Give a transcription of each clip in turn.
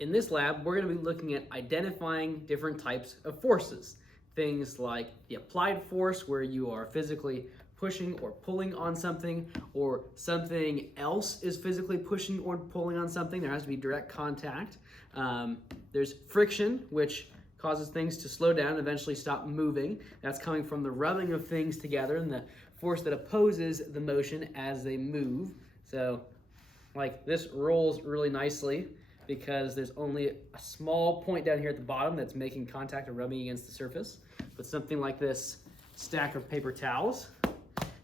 in this lab, we're going to be looking at identifying different types of forces. Things like the applied force, where you are physically pushing or pulling on something, or something else is physically pushing or pulling on something. There has to be direct contact. There's friction, which causes things to slow down and eventually stop moving. That's coming from the rubbing of things together and the force that opposes the motion as they move. So like this rolls really nicely because there's only a small point down here at the bottom that's making contact or rubbing against the surface. But something like this stack of paper towels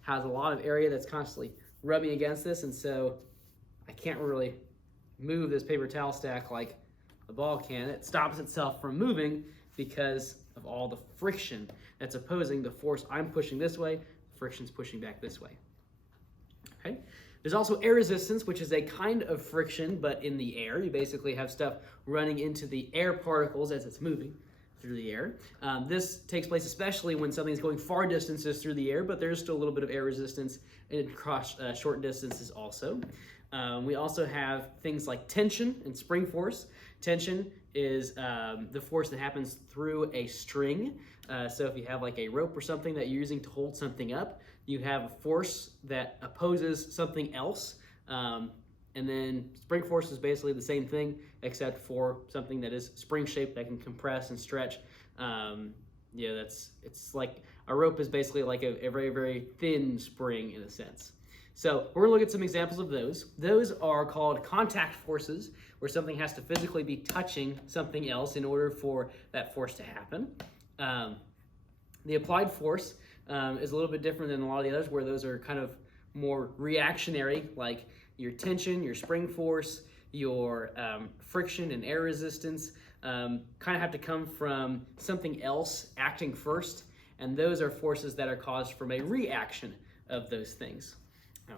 has a lot of area that's constantly rubbing against this, and so I can't really move this paper towel stack like the ball can. It stops itself from moving because of all the friction that's opposing the force I'm pushing this way, friction's pushing back this way. Okay. There's also air resistance, which is a kind of friction, but in the air. You basically have stuff running into the air particles as it's moving through the air. This takes place especially when something's going far distances through the air, but there's still a little bit of air resistance across short distances also. We also have things like tension and spring force. Tension is the force that happens through a string. So if you have like a rope or something that you're using to hold something up, you have a force that opposes something else. And then spring force is basically the same thing, except for something that is spring-shaped that can compress and stretch. It's like a rope is basically like a very, very thin spring in a sense. So we're gonna look at some examples of those. Those are called contact forces, where something has to physically be touching something else in order for that force to happen. The applied force is a little bit different than a lot of the others, where those are kind of more reactionary, like your tension, your spring force, your friction and air resistance kind of have to come from something else acting first, and those are forces that are caused from a reaction of those things.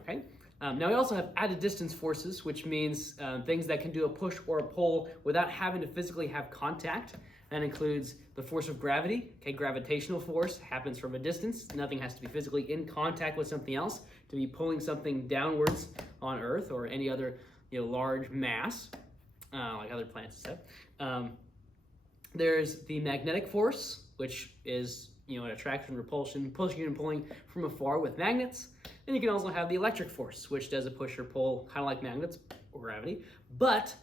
Okay. Now we also have added distance forces, which means things that can do a push or a pull without having to physically have contact. That includes the force of gravity. Okay, gravitational force happens from a distance. Nothing has to be physically in contact with something else to be pulling something downwards on Earth or any other large mass, like other planets and stuff. There's the magnetic force, which is an attraction, repulsion, pushing and pulling from afar with magnets. And you can also have the electric force, which does a push or pull, kind of like magnets or gravity, but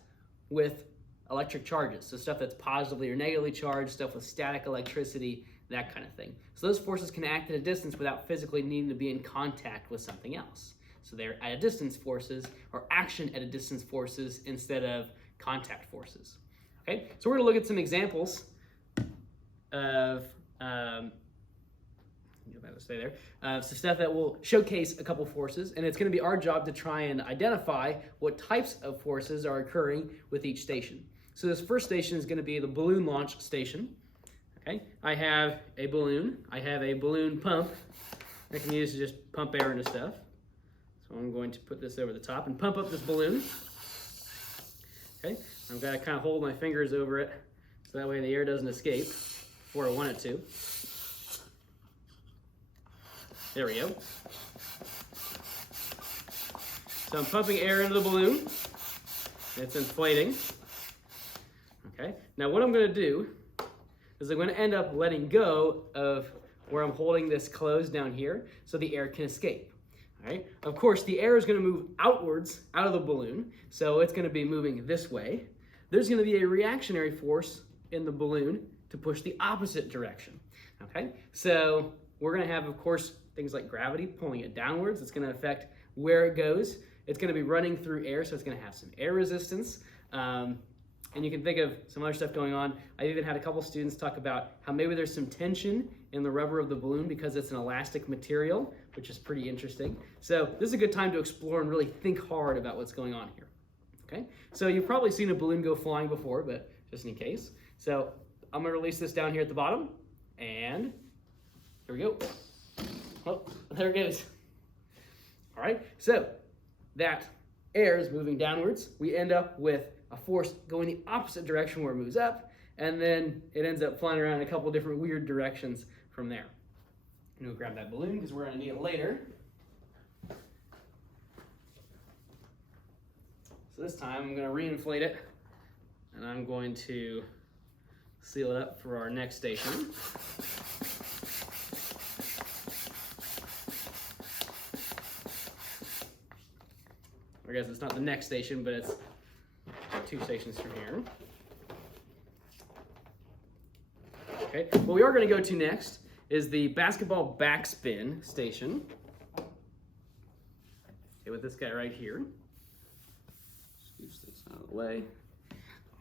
with electric charges. So stuff that's positively or negatively charged, stuff with static electricity, that kind of thing. So those forces can act at a distance without physically needing to be in contact with something else. So they're at a distance forces, or action at a distance forces, instead of contact forces. Okay, so we're gonna look at some examples of some stuff that will showcase a couple forces, and it's going to be our job to try and identify what types of forces are occurring with each station. So this first station is going to be the balloon launch station. Okay, I have a balloon. I have a balloon pump I can use to just pump air into stuff. So I'm going to put this over the top and pump up this balloon. Okay, I've got to kind of hold my fingers over it so that way the air doesn't escape where I want it to. There we go. So I'm pumping air into the balloon. It's inflating. Okay. Now what I'm going to do is I'm going to end up letting go of where I'm holding this closed down here so the air can escape. All right. Of course, the air is going to move outwards out of the balloon, so it's going to be moving this way. There's going to be a reactionary force in the balloon to push the opposite direction. Okay. So we're going to have, of course, things like gravity pulling it downwards. It's going to affect where it goes. It's going to be running through air, so it's going to have some air resistance. And you can think of some other stuff going on. I've even had a couple students talk about how maybe there's some tension in the rubber of the balloon because it's an elastic material, which is pretty interesting. So this is a good time to explore and really think hard about what's going on here. Okay, so you've probably seen a balloon go flying before, but just in case. So I'm going to release this down here at the bottom, and here we go. Oh, there it goes. All right, so that air is moving downwards. We end up with a force going the opposite direction where it moves up, and then it ends up flying around in a couple different weird directions from there. I'm gonna grab that balloon because we're gonna need it later. So this time I'm gonna reinflate it And I'm going to seal it up for our next station. I guess it's not the next station, but it's 2 stations from here. Okay, what we are going to go to next is the basketball backspin station. Okay, with this guy right here. Scooch this out of the way.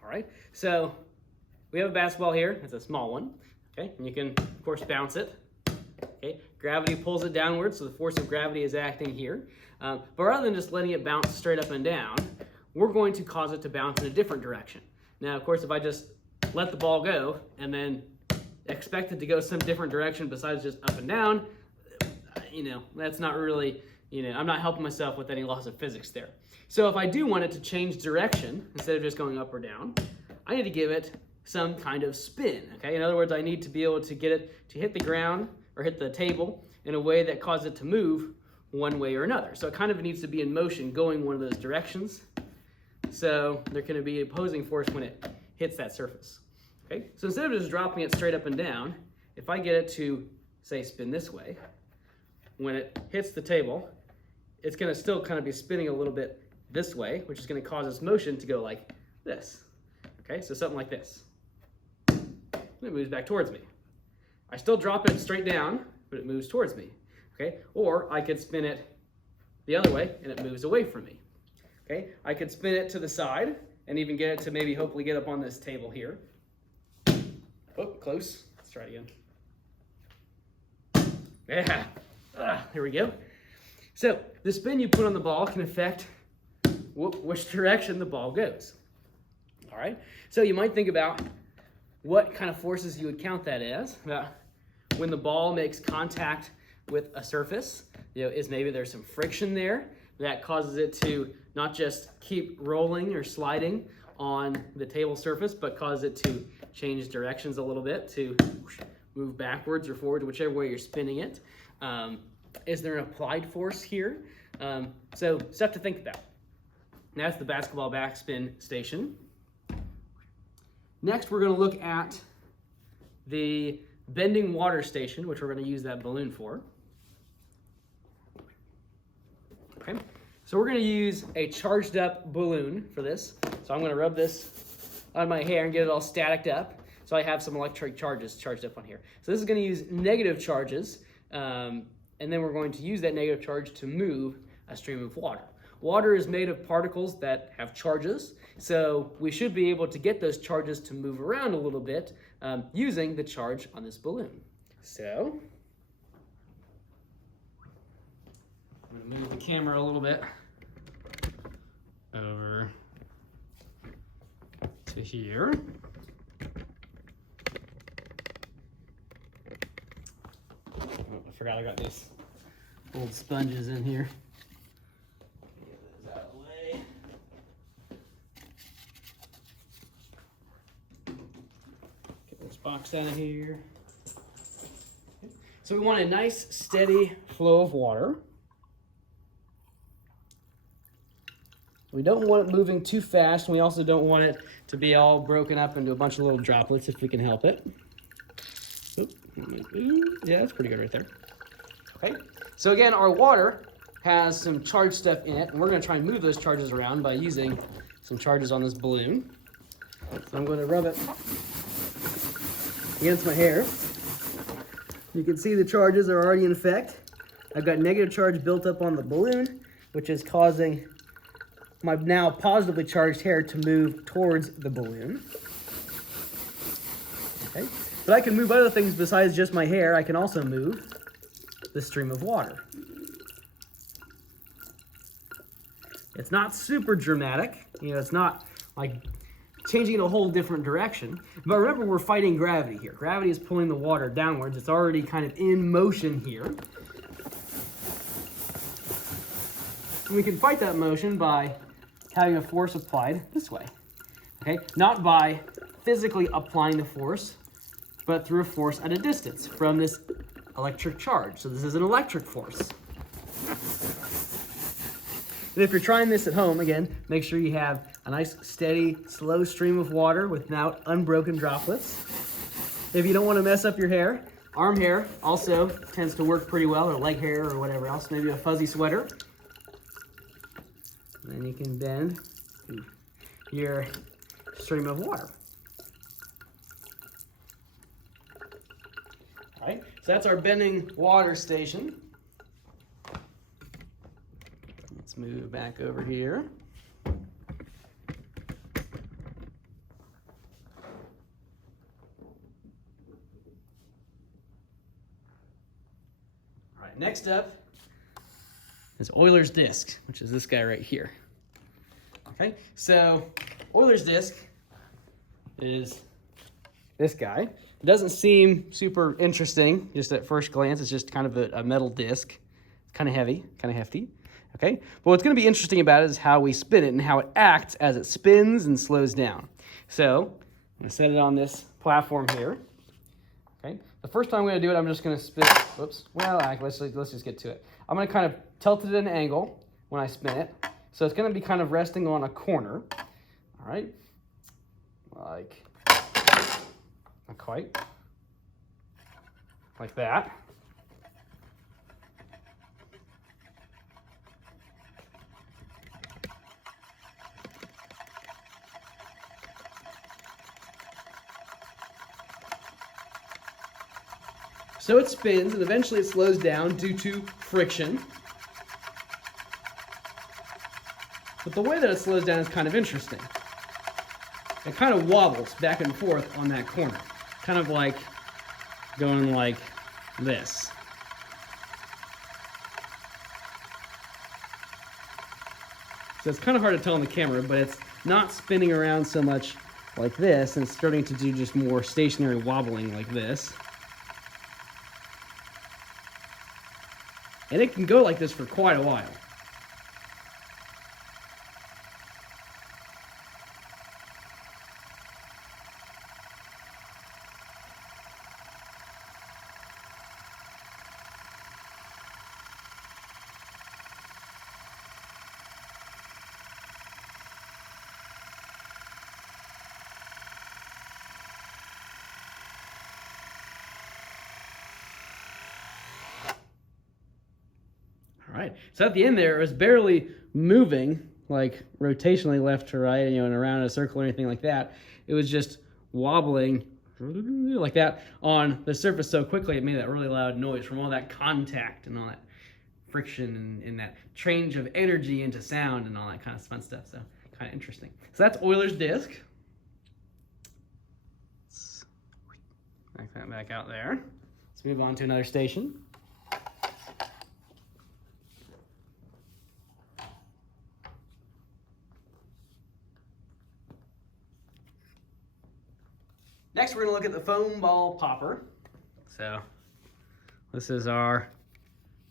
All right, so we have a basketball here. It's a small one. Okay, and you can, of course, bounce it. Okay, gravity pulls it downward, so the force of gravity is acting here. But rather than just letting it bounce straight up and down, we're going to cause it to bounce in a different direction. Now, of course, if I just let the ball go and then expect it to go some different direction besides just up and down, that's not really, I'm not helping myself with any laws of physics there. So if I do want it to change direction, instead of just going up or down, I need to give it some kind of spin, okay? In other words, I need to be able to get it to hit the ground or hit the table in a way that causes it to move one way or another. So it kind of needs to be in motion going one of those directions. So there can be opposing force when it hits that surface. Okay? So instead of just dropping it straight up and down, if I get it to, say, spin this way, when it hits the table, it's going to still kind of be spinning a little bit this way, which is going to cause its motion to go like this. Okay? So something like this. And it moves back towards me. I still drop it straight down, but it moves towards me. Okay? Or I could spin it the other way and it moves away from me. Okay? I could spin it to the side and even get it to maybe hopefully get up on this table here. Oh, close. Let's try it again. Yeah. Here we go. So the spin you put on the ball can affect which direction the ball goes. All right? So you might think about what kind of forces you would count that as. When the ball makes contact with a surface, is maybe there's some friction there that causes it to not just keep rolling or sliding on the table surface, but cause it to change directions a little bit, to move backwards or forward, whichever way you're spinning it. Is there an applied force here? So stuff to think about. That's the basketball backspin station. Next, we're going to look at the bending water station, which we're going to use that balloon for. Okay, so we're going to use a charged up balloon for this. So I'm going to rub this on my hair and get it all static up. So I have some electric charges charged up on here. So this is going to use negative charges, and then we're going to use that negative charge to move a stream of water. Water is made of particles that have charges, so we should be able to get those charges to move around a little bit using the charge on this balloon. So I'm going to move the camera a little bit over to here. Oh, I forgot I got these old sponges in here. Get those out of the way. Get this box out of here. Okay. So we want a nice steady flow of water. We don't want it moving too fast, and we also don't want it to be all broken up into a bunch of little droplets if we can help it. Yeah, that's pretty good right there. Okay, so again, our water has some charged stuff in it, and we're going to try and move those charges around by using some charges on this balloon. So I'm going to rub it against my hair. You can see the charges are already in effect. I've got negative charge built up on the balloon, which is causing my now positively charged hair to move towards the balloon. Okay, but I can move other things besides just my hair. I can also move the stream of water. It's not super dramatic, it's not like changing in a whole different direction. But remember, we're fighting gravity here. Gravity is pulling the water downwards. It's already kind of in motion here. And we can fight that motion by having a force applied this way. Okay? Not by physically applying the force, but through a force at a distance from this electric charge. So this is an electric force. And if you're trying this at home, again, make sure you have a nice, steady, slow stream of water without unbroken droplets. If you don't want to mess up your hair, arm hair also tends to work pretty well, or leg hair or whatever else, maybe a fuzzy sweater. And then you can bend your stream of water. All right, so that's our bending water station. Let's move back over here. All right, next up is Euler's disk, which is this guy right here. Okay, so Euler's disk is this guy. It doesn't seem super interesting just at first glance. It's just kind of a metal disc, kind of heavy, kind of hefty. Okay, but what's going to be interesting about it is how we spin it and how it acts as it spins and slows down. So I'm going to set it on this platform here. Okay, the first time I'm going to do it, I'm just going to spin. Whoops. Well, let's just get to it. I'm going to kind of tilt it at an angle when I spin it. So it's going to be kind of resting on a corner. All right, like not quite, like that. So it spins, and eventually it slows down due to friction. But the way that it slows down is kind of interesting. It kind of wobbles back and forth on that corner, kind of like going like this. So it's kind of hard to tell on the camera, but it's not spinning around so much like this, and it's starting to do just more stationary wobbling like this. And it can go like this for quite a while. All right, so at the end there, it was barely moving, like rotationally left to right, and around in a circle or anything like that. It was just wobbling like that on the surface so quickly it made that really loud noise from all that contact and all that friction and that change of energy into sound and all that kind of fun stuff. So kind of interesting. So that's Euler's disk. Let's back that back out there. Let's move on to another station. Next, we're going to look at the foam ball popper. So this is our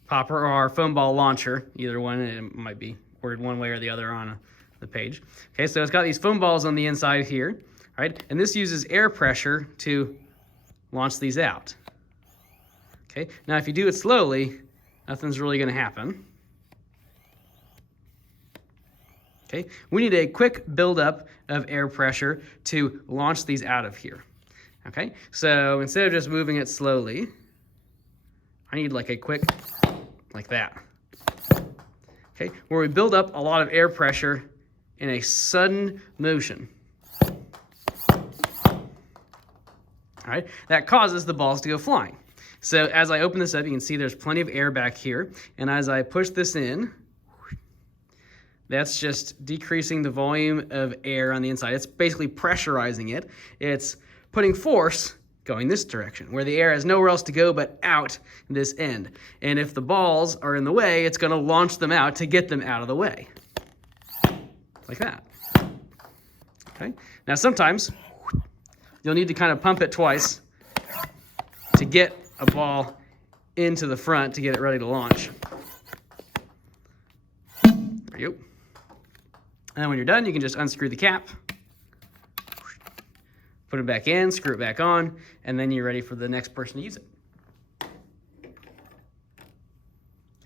popper or our foam ball launcher. Either one, it might be worded one way or the other on the page. Okay, so it's got these foam balls on the inside here, right? And this uses air pressure to launch these out. Okay, now if you do it slowly, nothing's really going to happen. Okay, we need a quick buildup of air pressure to launch these out of here. Okay, so instead of just moving it slowly, I need like a quick, like that. Okay, where we build up a lot of air pressure in a sudden motion. All right, that causes the balls to go flying. So as I open this up, you can see there's plenty of air back here, and as I push this in, that's just decreasing the volume of air on the inside. It's basically pressurizing it. It's putting force going this direction, where the air has nowhere else to go but out this end. And if the balls are in the way, it's going to launch them out to get them out of the way. Like that. Okay. Now sometimes you'll need to kind of pump it twice to get a ball into the front to get it ready to launch. There you go. And then when you're done, you can just unscrew the cap, put it back in, screw it back on, and then you're ready for the next person to use it.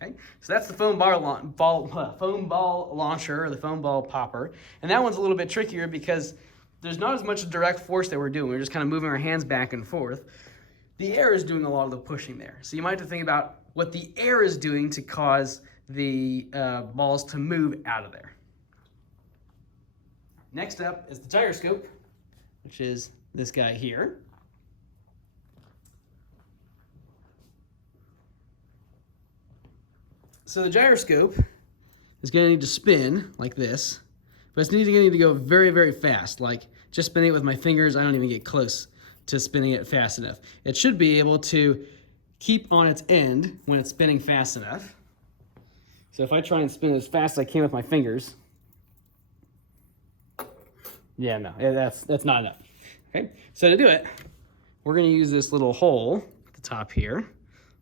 Okay, so that's the foam ball launcher, or the foam ball popper. And that one's a little bit trickier because there's not as much direct force that we're doing. We're just kind of moving our hands back and forth. The air is doing a lot of the pushing there. So you might have to think about what the air is doing to cause the balls to move out of there. Next up is the gyroscope, which is this guy here. So the gyroscope is going to need to spin like this, but it's going to need to go very, very fast. Like just spinning it with my fingers, I don't even get close to spinning it fast enough. It should be able to keep on its end when it's spinning fast enough. So if I try and spin as fast as I can with my fingers, yeah, no, that's not enough. Okay, so to do it, we're going to use this little hole at the top here.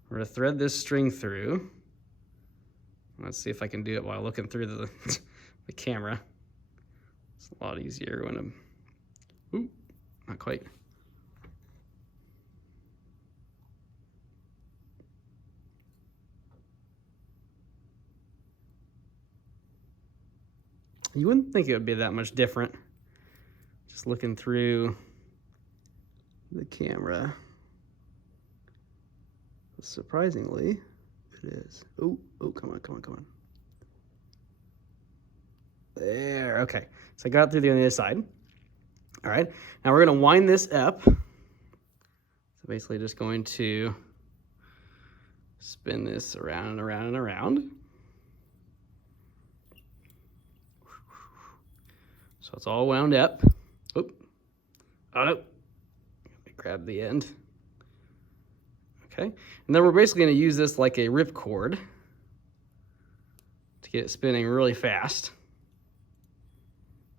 We're going to thread this string through. Let's see if I can do it while looking through the camera. It's a lot easier when I'm, ooh, not quite. You wouldn't think it would be that much different. Just looking through the camera. Surprisingly, it is. Oh, come on. There, okay. So I got through the other side. All right, now we're gonna wind this up. So basically just going to spin this around and around and around. So it's all wound up. Oh no, let me grab the end. Okay, and then we're basically going to use this like a ripcord to get it spinning really fast.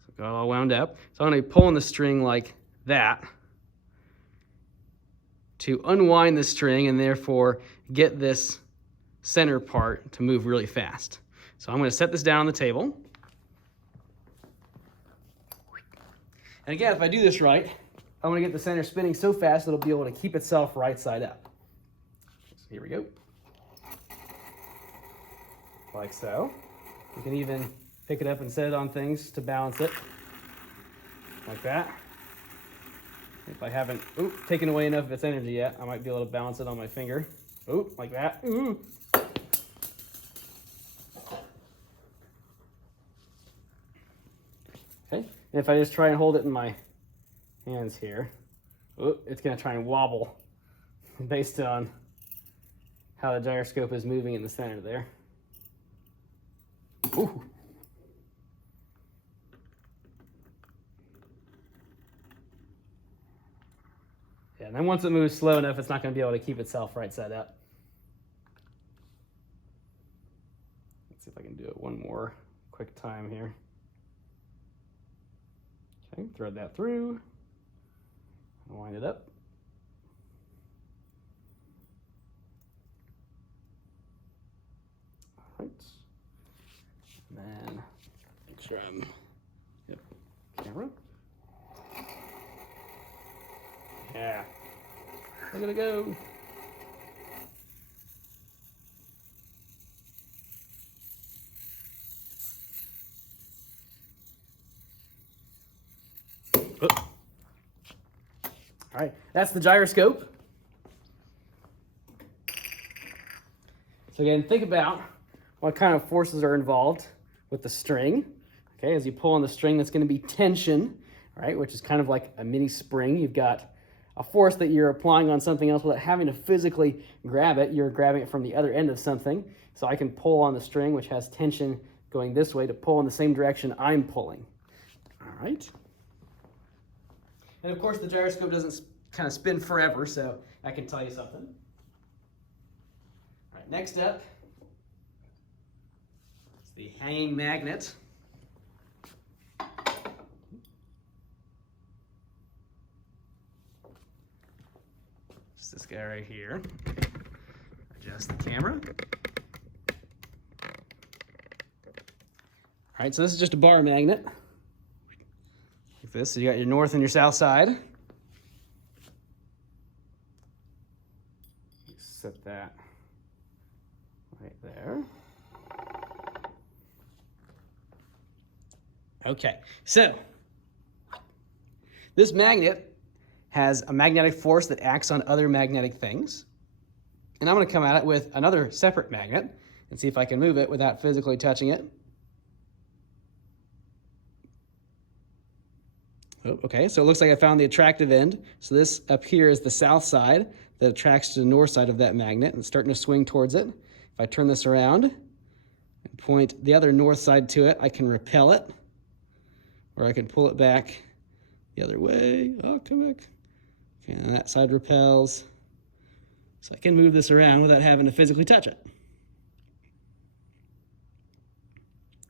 So got it all wound up. So I'm going to be pulling the string like that to unwind the string and therefore get this center part to move really fast. So I'm going to set this down on the table. And again, if I do this right, I'm going to get the center spinning so fast that it'll be able to keep itself right side up. So here we go. Like so. You can even pick it up and set it on things to balance it. Like that. If I haven't taken away enough of its energy yet, I might be able to balance it on my finger. Like that. Okay. And if I just try and hold it in my hands here, it's going to try and wobble based on how the gyroscope is moving in the center there. Ooh. Yeah, and then once it moves slow enough, it's not going to be able to keep itself right side up. Let's see if I can do it one more quick time here. Okay, thread that through, and wind it up. All right. And then make sure I'm, camera. Yeah, look at it go. All right, that's the gyroscope. So again, think about what kind of forces are involved with the string. Okay, as you pull on the string, that's going to be tension, right, which is kind of like a mini spring. You've got a force that you're applying on something else without having to physically grab it. You're grabbing it from the other end of something. So I can pull on the string, which has tension going this way, to pull in the same direction I'm pulling. All right. And of course, the gyroscope doesn't kind of spin forever, so I can tell you something. All right, next up is the hanging magnet. It's this guy right here. Adjust the camera. All right, so this is just a bar magnet. Like this, so you got your north and your south side. Set that Right there. Okay, so this magnet has a magnetic force that acts on other magnetic things. And I'm going to come at it with another separate magnet and see if I can move it without physically touching it. Oh, okay, so it looks like I found the attractive end. So this up here is the south side that attracts to the north side of that magnet and it's starting to swing towards it. If I turn this around and point the other north side to it, I can repel it, or I can pull it back the other way. Oh, come back. Okay, and that side repels. So I can move this around without having to physically touch it.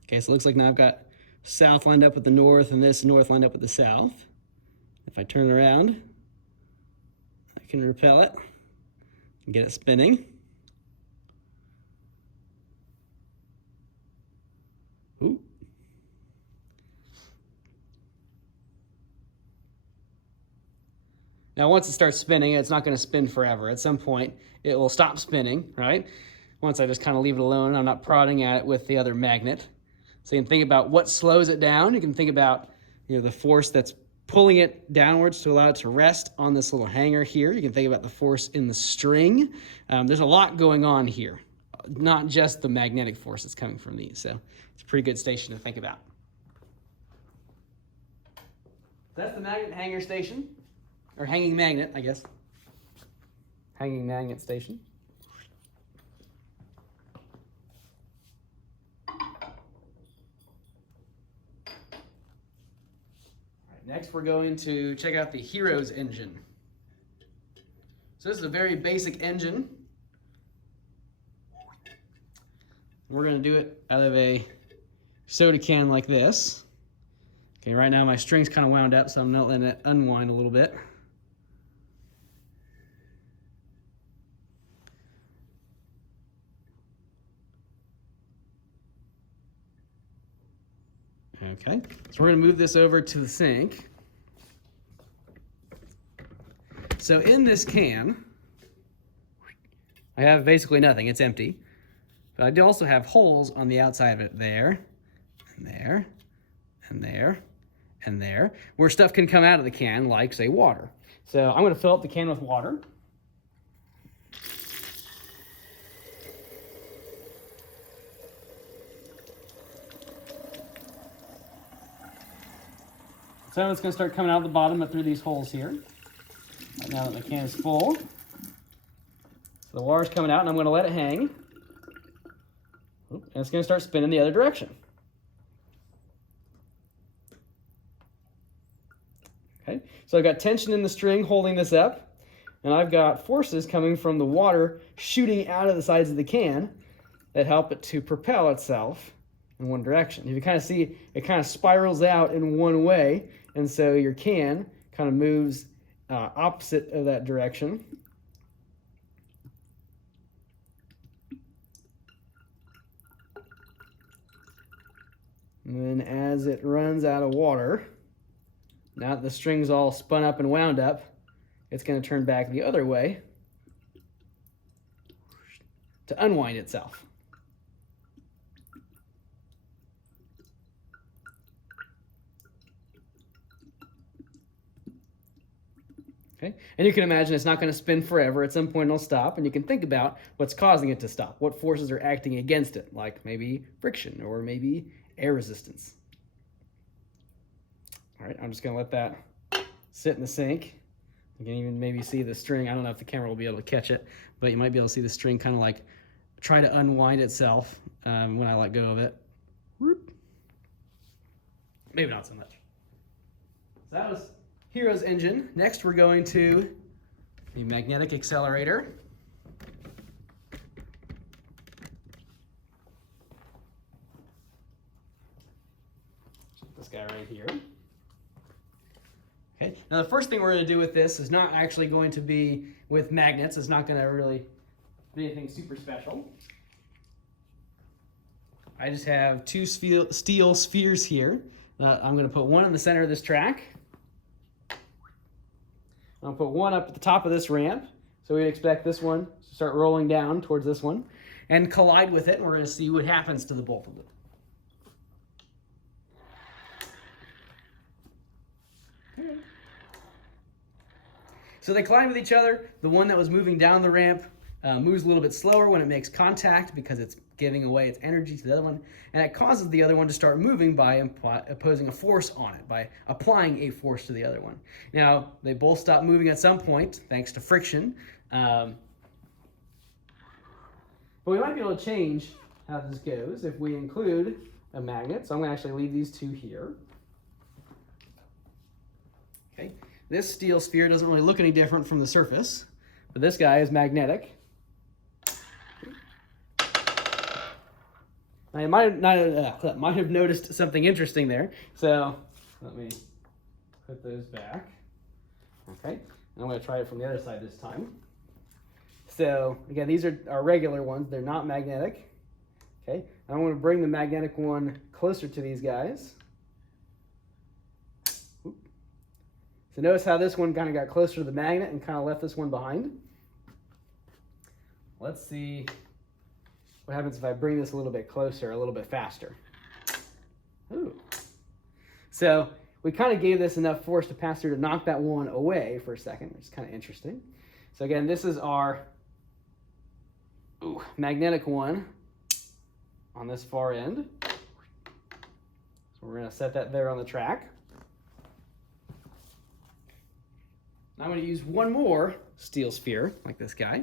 Okay, so it looks like now I've got south lined up with the north and this north lined up with the south. If I turn around, I can repel it and get it spinning. Ooh. Now once it starts spinning, it's not going to spin forever. At some point, it will stop spinning, right? Once I just kind of leave it alone, I'm not prodding at it with the other magnet. So you can think about what slows it down. You can think about, the force that's pulling it downwards to allow it to rest on this little hanger here. You can think about the force in the string. There's a lot going on here, not just the magnetic force that's coming from these. So it's a pretty good station to think about. That's the magnet hanger station, or hanging magnet, I guess. Hanging magnet station. Next, we're going to check out the Heroes engine. So this is a very basic engine. We're going to do it out of a soda can like this. Okay, right now my string's kind of wound up, so I'm not letting it unwind a little bit. Okay, so we're going to move this over to the sink. So in this can, I have basically nothing. It's empty. But I do also have holes on the outside of it there, and there, and there, and there, where stuff can come out of the can, like, say, water. So I'm going to fill up the can with water. So it's going to start coming out of the bottom but through these holes here. Right now that the can is full. So the water's coming out and I'm going to let it hang. And it's going to start spinning the other direction. Okay, so I've got tension in the string holding this up, and I've got forces coming from the water shooting out of the sides of the can that help it to propel itself in one direction. You can kind of see it kind of spirals out in one way, and so your can kind of moves opposite of that direction. And then as it runs out of water, now that the string's all spun up and wound up, it's going to turn back the other way to unwind itself. Okay? And you can imagine it's not going to spin forever. At some point it'll stop, and you can think about what's causing it to stop. What forces are acting against it, like maybe friction or maybe air resistance. All right, I'm just going to let that sit in the sink. You can even maybe see the string. I don't know if the camera will be able to catch it, but you might be able to see the string kind of like try to unwind itself when I let go of it. Whoop. Maybe not so much. So that was Heroes engine. Next, we're going to the magnetic accelerator. This guy right here. Okay. Now the first thing we're going to do with this is not actually going to be with magnets. It's not going to really be anything super special. I just have two steel spheres here. I'm going to put one in the center of this track. I'll put one up at the top of this ramp. So we expect this one to start rolling down towards this one. and collide with it, and we're going to see what happens to the both of them. So they collide with each other. The one that was moving down the ramp moves a little bit slower when it makes contact because it's giving away its energy to the other one, and it causes the other one to start moving by opposing a force on it, by applying a force to the other one. Now, they both stop moving at some point, thanks to friction, but we might be able to change how this goes if we include a magnet. So I'm going to actually leave these two here. Okay. This steel sphere doesn't really look any different from the surface, but this guy is magnetic. Now you might have noticed something interesting there. So let me put those back. Okay, I'm going to try it from the other side this time. So again, these are our regular ones. They're not magnetic. Okay, I'm going to bring the magnetic one closer to these guys. So notice how this one kind of got closer to the magnet and kind of left this one behind. Let's see what happens if I bring this a little bit closer, a little bit faster. Ooh. So we kind of gave this enough force to pass through to knock that one away for a second, which is kind of interesting. So again, this is our magnetic one on this far end. So we're going to set that there on the track. I'm going to use one more steel sphere, like this guy,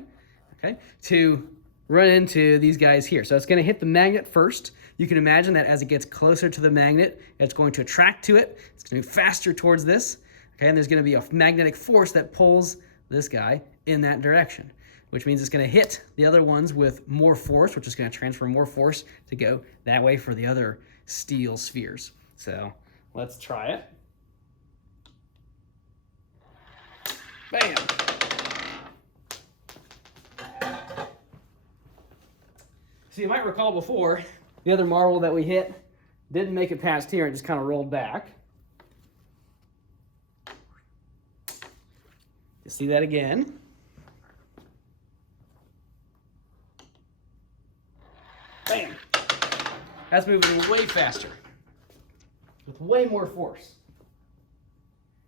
okay, to run into these guys here. So it's going to hit the magnet first. You can imagine that as it gets closer to the magnet, it's going to attract to it. It's going to move faster towards this, okay, and there's going to be a magnetic force that pulls this guy in that direction, which means it's going to hit the other ones with more force, which is going to transfer more force to go that way for the other steel spheres. So let's try it. Bam! So you might recall before, the other marble that we hit didn't make it past here and just kind of rolled back. You see that again. Bam! That's moving way faster, with way more force,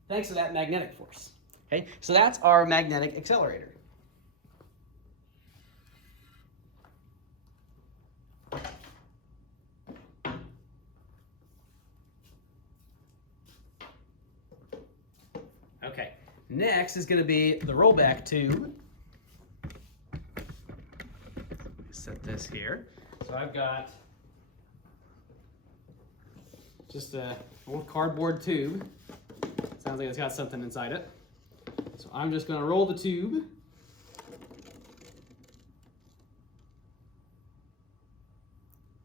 thanks to that magnetic force. Okay, so that's our magnetic accelerator. Okay, next is going to be the rollback tube. Set this here. So I've got just an old cardboard tube. Sounds like it's got something inside it. So I'm just going to roll the tube.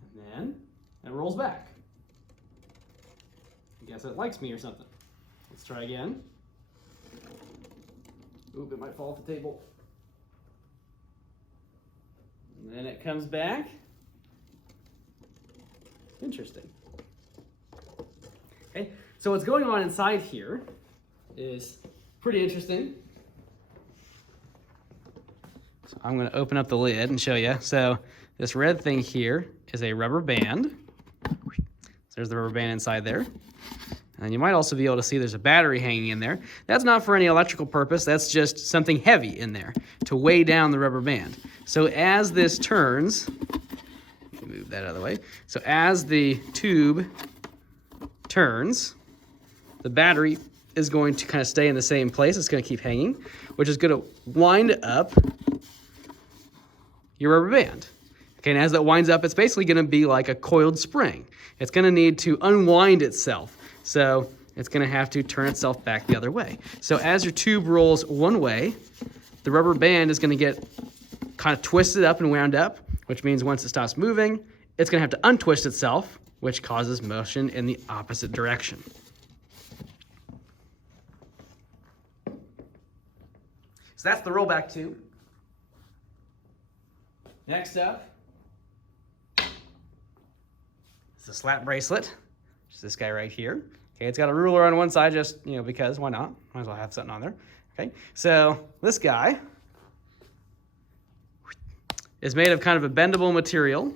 And then it rolls back. I guess it likes me or something. Let's try again. Oop, it might fall off the table. And then it comes back. Interesting. Okay, so what's going on inside here is pretty interesting. So I'm going to open up the lid and show you. So this red thing here is a rubber band. So there's the rubber band inside there. And you might also be able to see there's a battery hanging in there. That's not for any electrical purpose. That's just something heavy in there to weigh down the rubber band. So as this turns, move that out of the way. So as the tube turns, the battery is going to kind of stay in the same place. It's going to keep hanging, which is going to wind up your rubber band. Okay, and as that winds up, it's basically going to be like a coiled spring. It's going to need to unwind itself. So it's going to have to turn itself back the other way. So as your tube rolls one way, the rubber band is going to get kind of twisted up and wound up, which means once it stops moving, it's going to have to untwist itself, which causes motion in the opposite direction. So that's the rollback tube. Next up is the slat bracelet, which is this guy right here. Okay, it's got a ruler on one side, just, because why not? Might as well have something on there. Okay, so this guy is made of kind of a bendable material,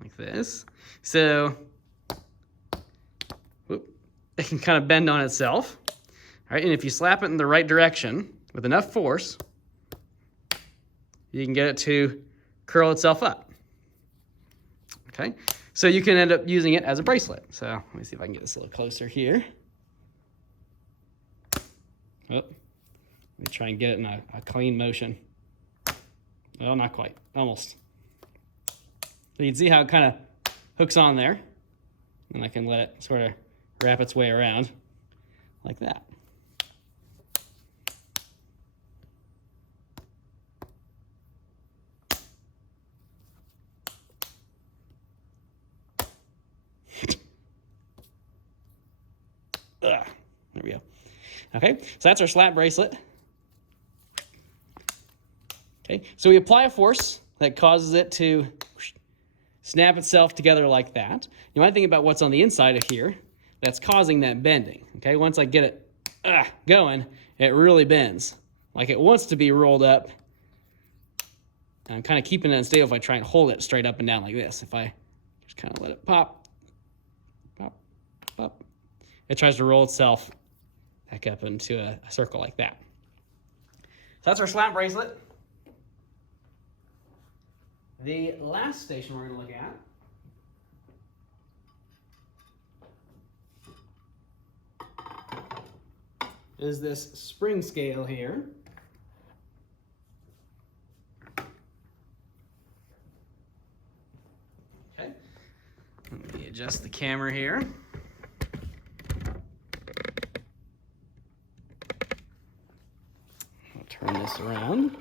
like this. So it can kind of bend on itself. All right, and if you slap it in the right direction with enough force, you can get it to curl itself up. Okay, so you can end up using it as a bracelet. So let me see if I can get this a little closer here. Oh, let me try and get it in a clean motion. Well, not quite, almost. So you can see how it kind of hooks on there, and I can let it sort of wrap its way around like that. There we go. Okay, so that's our slat bracelet. Okay, so we apply a force that causes it to snap itself together like that. You might think about what's on the inside of here that's causing that bending. Okay, once I get it going, it really bends. Like it wants to be rolled up. I'm kind of keeping it unstable if I try and hold it straight up and down like this. If I just kind of let it pop, pop, pop, it tries to roll itself back up into a circle like that. So that's our slat bracelet. The last station we're going to look at is this spring scale here. Okay, let me adjust the camera here. I'll turn this around.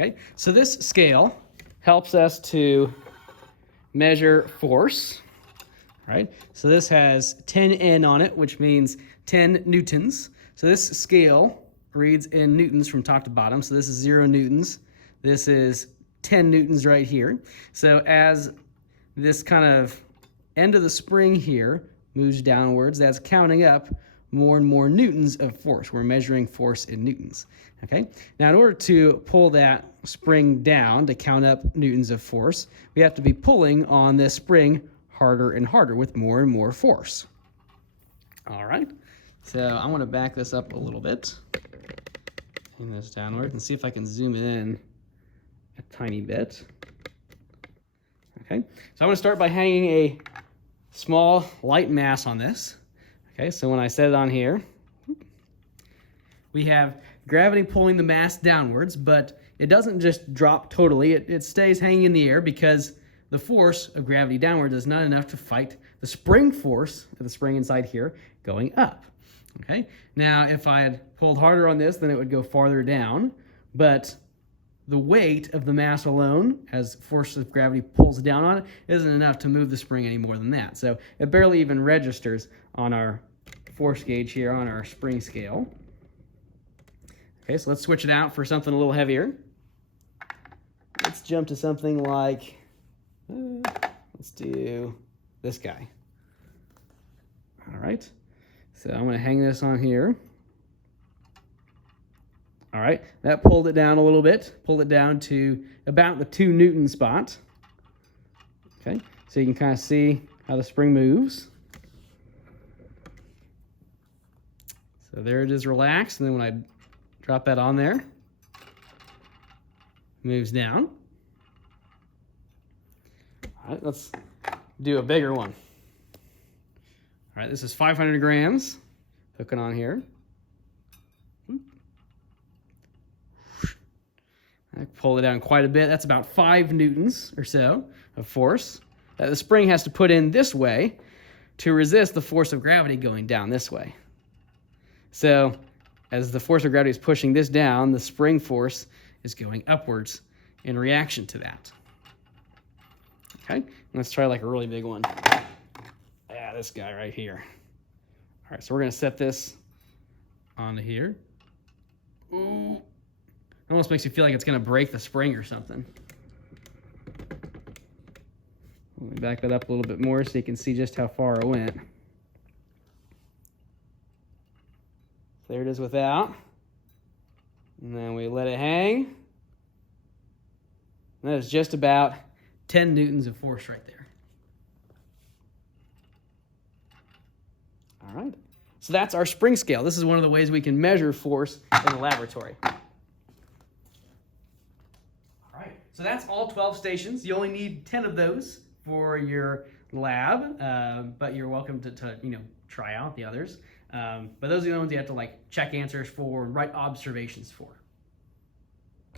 Okay, so this scale helps us to measure force, right? So this has 10N on it, which means 10 newtons. So this scale reads in newtons from top to bottom. So this is 0 newtons. This is 10 newtons right here. So as this kind of end of the spring here moves downwards, that's counting up more and more newtons of force. We're measuring force in newtons. Okay. Now, in order to pull that spring down to count up newtons of force, we have to be pulling on this spring harder and harder with more and more force. All right. So I'm going to back this up a little bit, bring this downward, and see if I can zoom it in a tiny bit. Okay. So I'm going to start by hanging a small light mass on this. Okay. So when I set it on here, we have gravity pulling the mass downwards, but it doesn't just drop totally. It stays hanging in the air because the force of gravity downwards is not enough to fight the spring force of the spring inside here going up. Okay. Now, if I had pulled harder on this, then it would go farther down, but the weight of the mass alone, as force of gravity pulls down on it, isn't enough to move the spring any more than that. So it barely even registers on our force gauge here on our spring scale. Okay, so let's switch it out for something a little heavier. Let's jump to something like, let's do this guy. All right, so I'm going to hang this on here. All right, that pulled it down a little bit, pulled it down to about the 2 Newton spot. Okay, so you can kind of see how the spring moves. So there it is relaxed, and then when I drop that on there, moves down. All right, let's do a bigger one. All right, this is 500 grams, hooking on here. I pulled it down quite a bit. That's about 5 newtons or so of force that the spring has to put in this way to resist the force of gravity going down this way. So as the force of gravity is pushing this down, the spring force is going upwards in reaction to that. Okay, let's try like a really big one. Yeah, this guy right here. All right, so we're going to set this onto here. Ooh. It almost makes you feel like it's going to break the spring or something. Let me back that up a little bit more so you can see just how far it went. There it is without. And then we let it hang. That is just about 10 newtons of force right there. All right. So that's our spring scale. This is one of the ways we can measure force in the laboratory. All right. So that's all 12 stations. You only need 10 of those for your lab, but you're welcome to try out the others. But those are the ones you have to check answers for and write observations for.